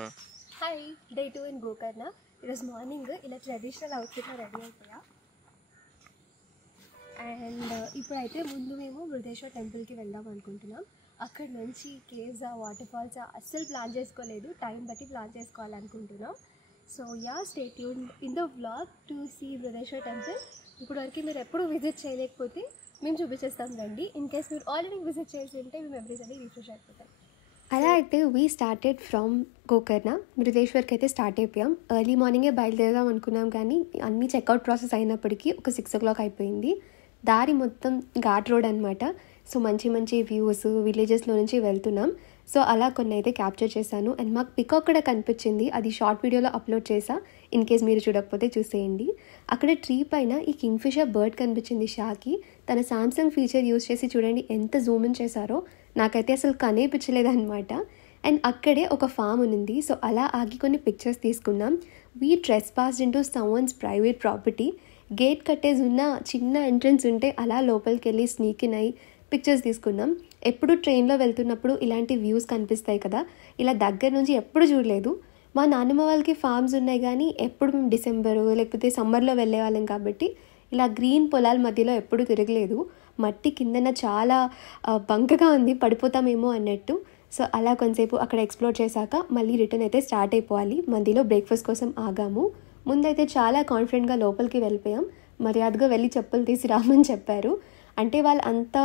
ఆ! Hi day 2 in Gokarna. ఈరోజు morning ఇలా ట్రెడిషనల్ అవుట్ఫిట్లో రెడీ అయిపోయా. అండ్ ఇప్పుడైతే ముందు మేము బృహదేశ్వర్ టెంపుల్కి వెళ్దాం అనుకుంటున్నాం. అక్కడ నుంచి కేవ్స్, వాటర్ ఫాల్స్ అస్సలు ప్లాన్ చేసుకోలేదు, టైం బట్టి ప్లాన్ చేసుకోవాలనుకుంటున్నాం. So yeah, stay tune in the vlog to see Brihadeshwar temple. ఇప్పుడు వరకు మీరు ఎప్పుడు విజిట్ చేయలేకపోతే మేము చూపించేస్తాం రండి. ఇన్ కేస్ మీరు ఆల్రెడీ విజిట్ చేసి ఉంటే మీ మెమరీస్ అన్ని రిఫ్రెష్ అయిపోతాయి. అలా అయితే వీ స్టార్టెడ్ ఫ్రమ్ గోకర్ణ. బృహదేశ్వర్కి అయితే స్టార్ట్ అయిపోయాం. ఎర్లీ మార్నింగే బయలుదేరదాం అనుకున్నాం, కానీ అన్ని చెక్అవుట్ ప్రాసెస్ అయినప్పటికీ ఒక 6 o'clock అయిపోయింది. దారి మొత్తం ఘాట్ రోడ్ అనమాట. సో మంచి మంచి వ్యూస్, విలేజెస్లో నుంచి వెళ్తున్నాం. సో అలా కొన్ని అయితే క్యాప్చర్ చేశాను. అండ్ మాకు పికాక్ కూడా కనిపించింది, అది షార్ట్ వీడియోలో అప్లోడ్ చేసా. ఇన్ కేస్ మీరు చూడకపోతే చూసేయండి. అక్కడ ట్రీ పైన ఈ కింగ్ఫిషర్ బర్డ్ కనిపించింది షాకి. తన సామ్సంగ్ ఫీచర్ యూస్ చేసి చూడండి ఎంత జూమ్ ఇన్ చేశారో. నాకైతే అసలు కనిపించలేదన్నమాట. అండ్ అక్కడే ఒక ఫామ్ ఉంది. సో అలా ఆగి కొన్ని పిక్చర్స్ తీసుకున్నాం. We trespassed into someone's private property. Gate కట్టేసి ఉన్న చిన్న ఎంట్రన్స్ ఉంటే అలా లోపలికి వెళ్ళి స్నీక్ ఇన్ అయ్యి పిక్చర్స్ తీసుకున్నాం. ఎప్పుడు ట్రైన్లో వెళ్తున్నప్పుడు ఇలాంటి వ్యూస్ కనిపిస్తాయి కదా, ఇలా దగ్గర నుంచి ఎప్పుడు చూడలేదు. మా నాన్నమ్మ వాళ్ళకి ఫార్మ్స్ ఉన్నాయి, కానీ ఎప్పుడు మేము డిసెంబరు లేకపోతే సమ్మర్లో వెళ్ళే వాళ్ళం కాబట్టి ఇలా గ్రీన్ పొలాల మధ్యలో ఎప్పుడు తిరగలేదు. మట్టి కిందన చాలా బంకగా ఉంది, పడిపోతామేమో అన్నట్టు. సో అలా కొంతసేపు అక్కడ ఎక్స్ప్లోర్ చేశాక మళ్ళీ రిటర్న్ అయితే స్టార్ట్ అయిపోవాలి. మధ్యలో బ్రేక్ఫాస్ట్ కోసం ఆగాము. ముందైతే చాలా కాన్ఫిడెంట్గా లోపలికి వెళ్ళిపోయాం. మర్యాదగా వెళ్ళి చెప్పులు తీసి రామని చెప్పారు. అంటే వాళ్ళు అంత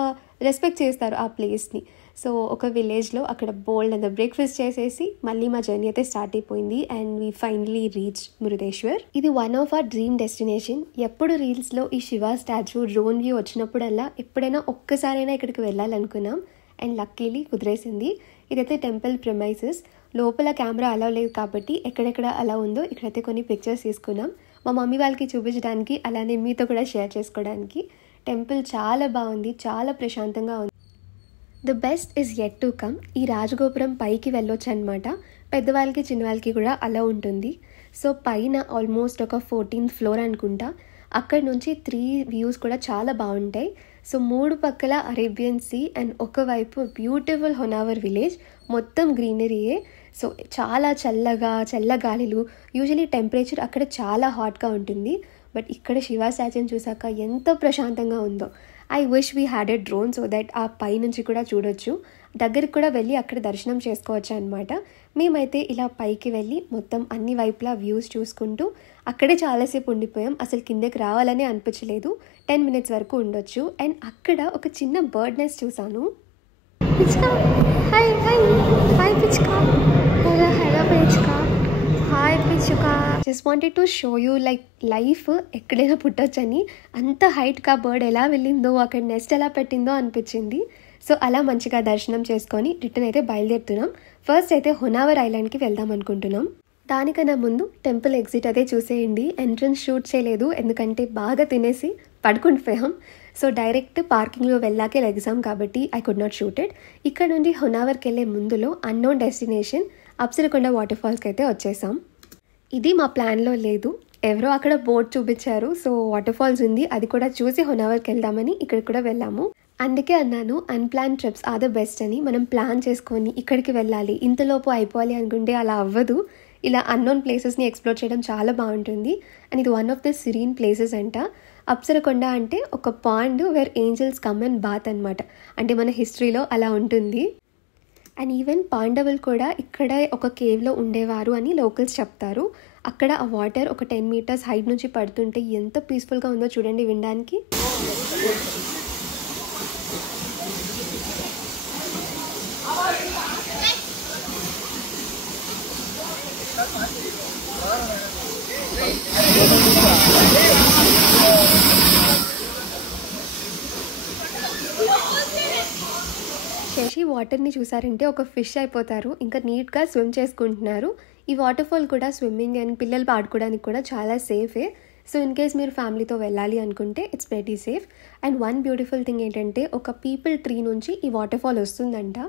రెస్పెక్ట్ చేస్తారు ఆ ప్లేస్ని. సో ఒక విలేజ్లో అక్కడ బోల్డ్ అంత బ్రేక్ఫాస్ట్ చేసేసి మళ్ళీ మా జర్నీ అయితే స్టార్ట్ అయిపోయింది. And we finally reach Brihadeshwar. ఇది one of our dream destination. ఎప్పుడు రీల్స్లో ఈ శివ స్టాచ్యూ డ్రోన్ వ్యూ వచ్చినప్పుడల్లా ఎప్పుడైనా ఒక్కసారైనా ఇక్కడికి వెళ్ళాలనుకున్నాం. And luckily కుదిరేసింది. ఇదైతే టెంపుల్ ప్రిమైసెస్. లోపల కెమెరా అలా లేదు కాబట్టి ఎక్కడెక్కడ అలా ఉందో ఇక్కడైతే కొన్ని పిక్చర్స్ తీసుకున్నాం. మా మమ్మీ వాళ్ళకి చూపించడానికి, అలానే మీతో కూడా షేర్ చేసుకోవడానికి. టెంపుల్ చాలా బాగుంది, చాలా ప్రశాంతంగా ఉంది. The best is yet to come. ఈ రాజగోపురం పైకి వెళ్ళొచ్చు అనమాట. పెద్దవాళ్ళకి చిన్నవాళ్ళకి కూడా అలా ఉంటుంది. సో పైన ఆల్మోస్ట్ ఒక 14th ఫ్లోర్ అనుకుంటా. అక్కడ నుంచి 3 వ్యూస్ కూడా చాలా బాగుంటాయి. సో 3 పక్కల అరేబియన్ సీ అండ్ ఒకవైపు బ్యూటిఫుల్ హొనావర్ విలేజ్. మొత్తం గ్రీనరీయే. సో చాలా చల్ల గాలిలు. యూజువలీ టెంపరేచర్ అక్కడ చాలా హాట్గా ఉంటుంది, బట్ ఇక్కడ శివ స్టాచ్యూని చూసాక ఎంత ప్రశాంతంగా ఉందో. I wish we had a drone so that ఆ పై నుంచి కూడా చూడొచ్చు, దగ్గరికి కూడా వెళ్ళి అక్కడ దర్శనం చేసుకోవచ్చు అనమాట. మేమైతే ఇలా పైకి వెళ్ళి మొత్తం అన్ని వైపులా వ్యూస్ చూసుకుంటూ అక్కడే చాలాసేపు ఉండిపోయాం. అసలు కిందకి రావాలనే అనిపించలేదు. 10 minutes వరకు ఉండొచ్చు. అండ్ అక్కడ ఒక చిన్న బర్డ్ నెస్ట్ చూసాను. పిచ్చుక, హాయ్ హాయ్ హాయ్ పిచ్చుక, హలో హలో పిచ్చుక, హాయ్ పిచ్చుక. Just wanted to show you like life ఎక్కడైనా పుట్టొచ్చని. అంత హైట్గా బర్డ్ ఎలా వెళ్ళిందో, అక్కడ నెస్ట్ ఎలా పెట్టిందో అనిపించింది. సో అలా మంచిగా దర్శనం చేసుకొని రిటర్న్ అయితే బయలుదేరుతున్నాం. ఫస్ట్ అయితే హొనావర్ ఐలాండ్కి వెళ్దాం అనుకుంటున్నాం. దానికన్నా ముందు టెంపుల్ ఎగ్జిట్ అదే చూసేయండి. ఎంట్రన్స్ షూట్ చేయలేదు, ఎందుకంటే బాగా తినేసి పడుకుంటుపోయాం. సో డైరెక్ట్ పార్కింగ్లో వెళ్ళాకే లెగ్జాం కాబట్టి I could not shoot it. ఇక్కడ నుండి హొనావర్కి వెళ్ళే ముందులో అన్నోన్ డెస్టినేషన్ అప్సరకొండ వాటర్ ఫాల్స్కి అయితే వచ్చేసాం. ఇది మా ప్లాన్లో లేదు, ఎవరో అక్కడ బోర్డ్ చూపించారు. సో వాటర్ ఫాల్స్ ఉంది, అది కూడా చూసి హొనావర్కి వెళ్దామని ఇక్కడ కూడా వెళ్ళాము. అందుకే అన్నాను, unplanned trips are the best అని. మనం ప్లాన్ చేసుకొని ఇక్కడికి వెళ్ళాలి, ఇంతలోపు అయిపోవాలి అనుకుంటే అలా అవ్వదు. ఇలా అన్నోన్ ప్లేసెస్ని ఎక్స్ప్లోర్ చేయడం చాలా బాగుంటుంది. అండ్ ఇది one of the serene places అంట. అప్సరకొండ అంటే ఒక pond where angels come and bath అనమాట. అంటే మన హిస్టరీలో అలా ఉంటుంది. అండ్ ఈవెన్ పాండవులు కూడా ఇక్కడే ఒక కేవ్లో ఉండేవారు అని లోకల్స్ చెప్తారు. అక్కడ ఆ వాటర్ ఒక 10 meters హైట్ నుంచి పడుతుంటే ఎంత పీస్ఫుల్గా ఉందో చూడండి వినడానికి. శశి వాటర్ని చూసారంటే ఒక ఫిష్ అయిపోతారు. ఇంకా నీట్గా స్విమ్ చేసుకుంటున్నారు. ఈ వాటర్ ఫాల్ కూడా స్విమ్మింగ్ అండ్ పిల్లలు ఆడుకోవడానికి కూడా చాలా సేఫే. సో ఇన్ కేస్ మీరు ఫ్యామిలీతో వెళ్ళాలి అనుకుంటే it's very safe. And one beautiful thing ఏంటంటే ఒక పీపుల్ ట్రీ నుంచి ఈ వాటర్ ఫాల్ వస్తుందంట.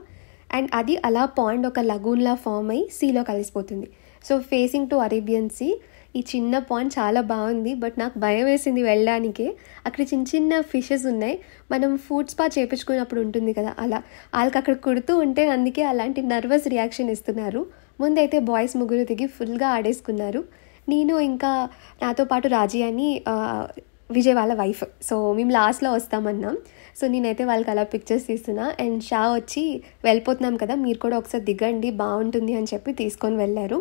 అండ్ అది అలా పాండ్ ఒక లగూన్లా ఫామ్ అయ్యి సీలో కలిసిపోతుంది. So facing to Arabian sea. ఈ చిన్న పాండ్ చాలా బాగుంది, బట్ నాకు భయం వేసింది వెళ్ళడానికే. అక్కడ చిన్న చిన్న ఫిషెస్ ఉన్నాయి. మనం ఫుడ్ స్పా చేయించుకున్నప్పుడు ఉంటుంది కదా, అలా వాళ్ళకి అక్కడ కుడుతూ ఉంటే అందుకే అలాంటి నర్వస్ రియాక్షన్ ఇస్తున్నారు. ముందైతే బాయ్స్ ముగ్గురు దిగి ఫుల్గా ఆడేసుకున్నారు. నేను ఇంకా నాతో పాటు రాజీ అని విజయ్ వాళ్ళ వైఫ్. సో మేము లాస్ట్లో వస్తామన్నాం. సో నేనైతే వాళ్ళకి అలా పిక్చర్స్ తీస్తున్నా. అండ్ షా వచ్చి వెళ్ళిపోతున్నాం కదా, మీరు కూడా ఒకసారి దిగండి బాగుంటుంది అని చెప్పి తీసుకొని వెళ్ళారు.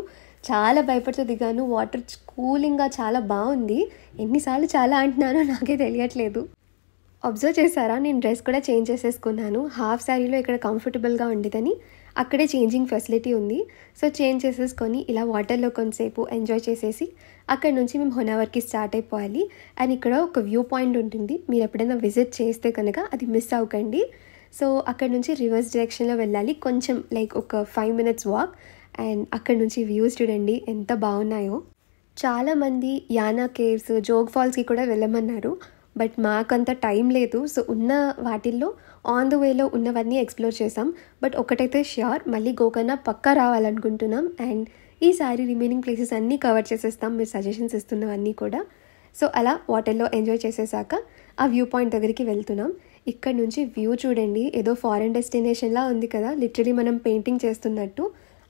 చాలా భయపడుతూ దిగాను. వాటర్ కూలింగ్గా చాలా బాగుంది. ఎన్నిసార్లు చాలా అంటున్నానో నాకే తెలియట్లేదు. అబ్జర్వ్ చేశారా, నేను డ్రెస్ కూడా చేంజ్ చేసేసుకున్నాను. హాఫ్ శారీలో ఇక్కడ కంఫర్టబుల్గా ఉండేదని అక్కడే చేంజింగ్ ఫెసిలిటీ ఉంది. సో చేంజ్ చేసేసుకొని ఇలా వాటర్లో కొంతసేపు ఎంజాయ్ చేసేసి అక్కడ నుంచి మేము హొనావర్కి స్టార్ట్ అయిపోవాలి. అండ్ ఇక్కడ ఒక వ్యూ పాయింట్ ఉంటుంది, మీరు ఎప్పుడైనా విజిట్ చేస్తే కనుక అది మిస్ అవ్వకండి. సో అక్కడ నుంచి రివర్స్ డైరెక్షన్లో వెళ్ళాలి, కొంచెం లైక్ ఒక 5 minutes వాక్. అండ్ అక్కడ నుంచి వ్యూస్ చూడండి ఎంత బాగున్నాయో. చాలామంది యానా కేవ్స్, జోగ్ ఫాల్స్కి కూడా వెళ్ళమన్నారు. బట్ మాకంత టైం లేదు. సో ఉన్న వాటిల్లో ఆన్ ద వేలో ఉన్నవన్నీ ఎక్స్ప్లోర్ చేసాం. బట్ ఒకటైతే ష్యూర్, మళ్ళీ గోకర్ణ పక్కా రావాలనుకుంటున్నాం. అండ్ ఈసారి రిమైనింగ్ ప్లేసెస్ అన్నీ కవర్ చేసేస్తాం, మీరు సజెషన్స్ ఇస్తున్నవన్నీ కూడా. సో అలా వాటర్లో ఎంజాయ్ చేసేసాక ఆ వ్యూ పాయింట్ దగ్గరికి వెళ్తున్నాం. ఇక్కడ నుంచి వ్యూ చూడండి, ఏదో ఫారెన్ డెస్టినేషన్లా ఉంది కదా, లిటరలీ మనం పెయింటింగ్ చేస్తున్నట్టు.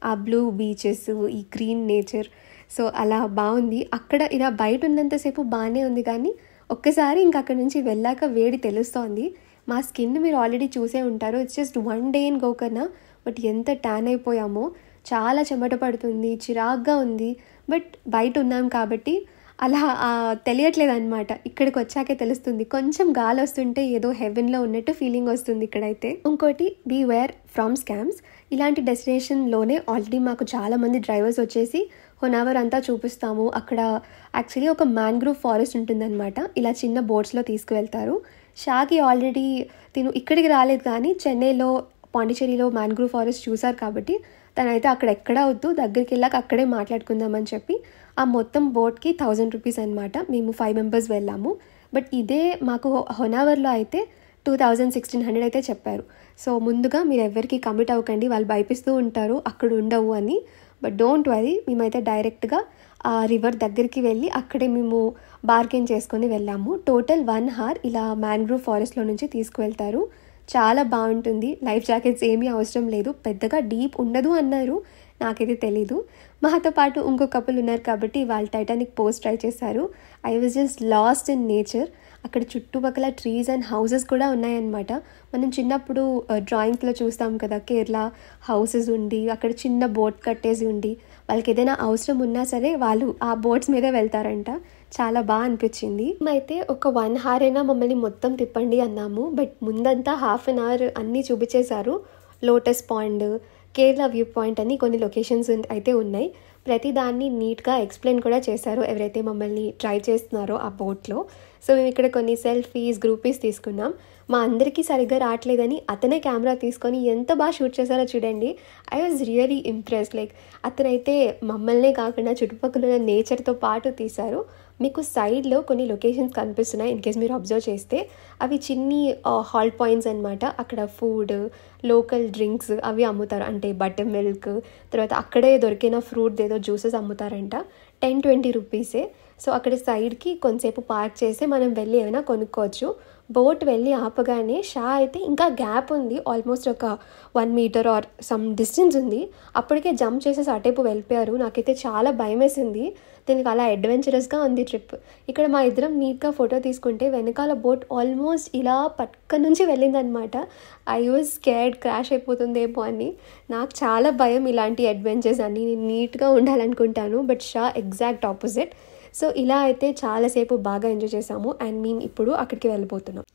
ఆ బ్లూ బీచెస్, ఈ గ్రీన్ నేచర్, సో అలా బాగుంది. అక్కడ ఇలా బయట ఉన్నంతసేపు బాగానే ఉంది, కానీ ఒక్కసారి ఇంక అక్కడ నుంచి వెళ్ళాక వేడి తెలుస్తోంది. మా స్కిన్ మీరు ఆల్రెడీ చూసే ఉంటారు. It's just 1 day in Gokarna, but ఎంత ట్యాన్ అయిపోయామో. చాలా చెమట పడుతుంది, చిరాగ్గా ఉంది. బట్ బయట ఉన్నాం కాబట్టి అలా తెలియట్లేదు అనమాట. ఇక్కడికి వచ్చాకే తెలుస్తుంది. కొంచెం గాలి వస్తుంటే ఏదో హెవెన్లో ఉన్నట్టు ఫీలింగ్ వస్తుంది ఇక్కడైతే. ఇంకోటి, బీవేర్ ఫ్రమ్ స్కామ్స్. ఇలాంటి డెస్టినేషన్లోనే ఆల్రెడీ మాకు చాలామంది డ్రైవర్స్ వచ్చేసి హొనావర్ అంతా చూపిస్తాము, అక్కడ యాక్చువల్లీ ఒక మ్యాంగ్రూవ్ ఫారెస్ట్ ఉంటుందన్నమాట, ఇలా చిన్న బోట్స్లో తీసుకువెళ్తారు. షాకి ఆల్రెడీ తిను ఇక్కడికి రాలేదు, కానీ చెన్నైలో, పాండిచేరిలో మ్యాంగ్రూవ్ ఫారెస్ట్ చూసారు కాబట్టి తనైతే అక్కడ ఎక్కడా వద్దు, దగ్గరికి వెళ్ళాక అక్కడే మాట్లాడుకుందామని చెప్పి ఆ మొత్తం బోట్కి 1000 రూపీస్ అనమాట. మేము 5 members వెళ్ళాము. బట్ ఇదే మాకు హొనావర్లో అయితే 2600 అయితే చెప్పారు. సో ముందుగా మీరు ఎవరికి కమిట్ అవ్వకండి, వాళ్ళు భయపిస్తూ ఉంటారు అక్కడ ఉండవు అని. బట్ డోంట్ వరీ, మేమైతే డైరెక్ట్గా ఆ రివర్ దగ్గరికి వెళ్ళి అక్కడే మేము బార్గెన్ చేసుకొని వెళ్ళాము. టోటల్ 1 hour ఇలా మ్యాంగ్రూవ్ ఫారెస్ట్లో నుంచి తీసుకువెళ్తారు. చాలా బాగుంటుంది. లైఫ్ జాకెట్స్ ఏమీ అవసరం లేదు, పెద్దగా డీప్ ఉండదు అన్నారు, నాకైతే తెలీదు. మాతో పాటు ఇంకో కపుల్ ఉన్నారు కాబట్టి వాళ్ళు టైటానిక్ పోస్ట్ ట్రై చేశారు. I was just last in nature. అక్కడ చుట్టుపక్కల ట్రీస్ అండ్ హౌసెస్ కూడా ఉన్నాయన్నమాట. మనం చిన్నప్పుడు డ్రాయింగ్స్లో చూస్తాం కదా, కేరళ హౌసెస్ ఉండి అక్కడ చిన్న బోట్ కట్టేసి ఉండి వాళ్ళకి ఏదైనా అవసరం ఉన్నా సరే వాళ్ళు ఆ బోట్స్ మీదే వెళ్తారంట. చాలా బాగా అనిపించింది. మేమైతే ఒక 1 hour అయినా మమ్మల్ని మొత్తం తిప్పండి అన్నాము. బట్ ముందంతా 1/2 hour అన్నీ చూపించేశారు. Lotus pond, Kerala view point అని కొన్ని లొకేషన్స్ అయితే ఉన్నాయి. ప్రతిదాన్ని నీట్గా ఎక్స్ప్లెయిన్ కూడా చేశారు ఎవరైతే మమ్మల్ని డ్రైవ్ చేస్తున్నారో ఆ బోట్లో. సో మేము ఇక్కడ కొన్ని సెల్ఫీస్, గ్రూపీస్ తీసుకున్నాం. మా అందరికీ సరిగ్గా రావట్లేదని అతనే కెమెరా తీసుకొని ఎంత బాగా షూట్ చేశారో చూడండి. I was really impressed. Like అతనైతే మమ్మల్నే కాకుండా చుట్టుపక్కల ఉన్న నేచర్తో పాటు తీశారు. మీకు సైడ్లో కొన్ని లొకేషన్స్ కనిపిస్తున్నాయి, ఇన్ కేస్ మీరు అబ్జర్వ్ చేస్తే. అవి చిన్ని హాల్ట్ పాయింట్స్ అనమాట. అక్కడ ఫుడ్, లోకల్ డ్రింక్స్ అవి అమ్ముతారు, అంటే బటర్ మిల్క్, తర్వాత అక్కడే దొరికిన ఫ్రూట్ ఏదో జ్యూసెస్ అమ్ముతారంట. 10-20 రూపీసే. సో అక్కడ సైడ్కి కొంతసేపు పార్క్ చేసి మనం వెళ్ళి ఏమైనా కొనుక్కోవచ్చు. బోట్ వెళ్ళి ఆపగానే షా అయితే ఇంకా గ్యాప్ ఉంది, ఆల్మోస్ట్ ఒక 1 meter ఆర్ సమ్ డిస్టెన్స్ ఉంది. అప్పటికే జంప్ చేసేసి అటేపు వెళ్ళిపోయారు. నాకైతే చాలా భయం వేసింది. దీనికి అలా అడ్వెంచరస్గా ఉంది ట్రిప్. ఇక్కడ మా ఇద్దరం నీట్గా ఫోటో తీసుకుంటే వెనకాల బోట్ ఆల్మోస్ట్ ఇలా పక్క నుంచి వెళ్ళిందనమాట. ఐ వాజ్ స్కేర్డ్, క్రాష్ అయిపోతుందేమో అని. నాకు చాలా భయం ఇలాంటి అడ్వెంచర్స్ అన్నీ. నేను నీట్గా ఉండాలనుకుంటాను, but Sha exact opposite. So ఇలా అయితే చాలాసేపు బాగా ఎంజాయ్ చేసాము. అండ్ మేము ఇప్పుడు అక్కడికి వెళ్ళిపోతున్నాం.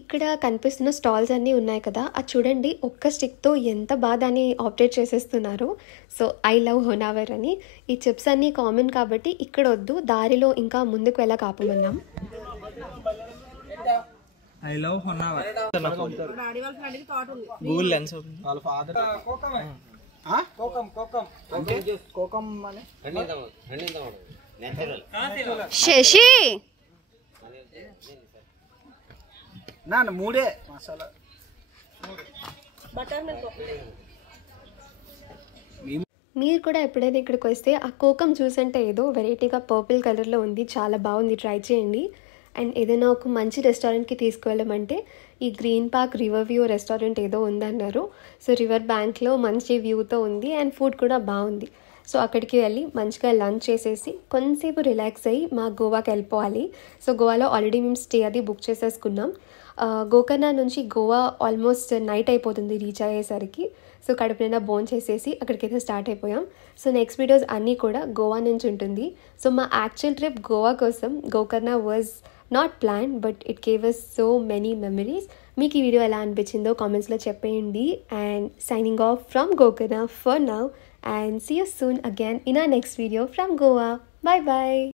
ఇక్కడ కనిపిస్తున్న స్టాల్స్ అన్నీ ఉన్నాయి కదా, అది చూడండి, ఒక్క స్టిక్తో ఎంత బాగా దాన్ని ఆపరేట్ చేసేస్తున్నారు. సో ఐ లవ్ హొనావర్ అని. ఈ చిప్స్ అన్నీ కామన్ కాబట్టి ఇక్కడ వద్దు, దారిలో ఇంకా ముందుకు వెళ్ళక ఆపమన్నాం. I love Honnavar. Google lens వాళ్ళ ఫాదర్ కోకం అని శశి నా 3 మసాలా మీరు కూడా ఎప్పుడైనా ఇక్కడికి వస్తే ఆ కోకం జ్యూస్ అంటే ఏదో వెరైటీగా పర్పుల్ కలర్లో ఉంది, చాలా బాగుంది, ట్రై చేయండి. అండ్ ఏదైనా ఒక మంచి రెస్టారెంట్కి తీసుకువెళ్ళమంటే ఈ green park river view restaurant ఏదో ఉందన్నారు. సో రివర్ బ్యాంక్లో మంచి వ్యూతో ఉంది అండ్ ఫుడ్ కూడా బాగుంది. సో అక్కడికి వెళ్ళి మంచిగా లంచ్ చేసేసి కొంతసేపు రిలాక్స్ అయ్యి మా గోవాకి వెళ్ళిపోవాలి. సో గోవాలో ఆల్రెడీ మేము స్టే అది బుక్ చేసేసుకున్నాం. గోకర్ణ నుంచి గోవా ఆల్మోస్ట్ నైట్ అయిపోతుంది రీచ్ అయ్యేసరికి. సో కడుపు నిండా బోన్ చేసేసి అక్కడికైతే స్టార్ట్ అయిపోయాం. సో నెక్స్ట్ వీడియోస్ అన్నీ కూడా గోవా నుంచి ఉంటుంది. సో మా యాక్చువల్ ట్రిప్ గోవా కోసం Gokarna was not plan, but it gave us so many memories. మీకు ఈ వీడియో ఎలా అనిపించిందో కామెంట్స్లో చెప్పేయండి. And signing off from Gokarna for now, and see you soon again in our next video from Goa. Bye bye.